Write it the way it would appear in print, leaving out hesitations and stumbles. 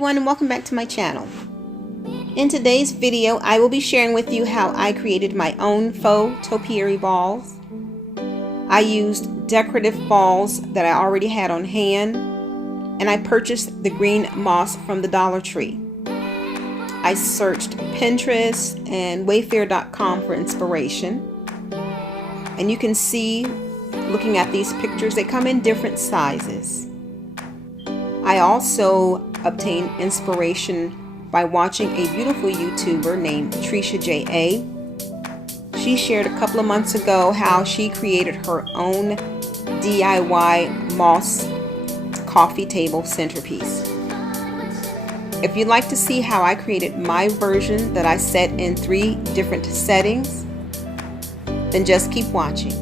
everyone, and welcome back to my channel. In today's video, I will be sharing with you how I created my own faux topiary balls. I used decorative balls that I already had on hand, and I purchased the green moss from the Dollar Tree. I searched Pinterest and Wayfair.com for inspiration, and you can see, looking at these pictures, they come in different sizes. I also obtained inspiration by watching a beautiful YouTuber named J.A. She shared a couple of months ago how she created her own DIY moss coffee table centerpiece. If you'd like to see how I created my version that I set in 3 different settings, then just keep watching.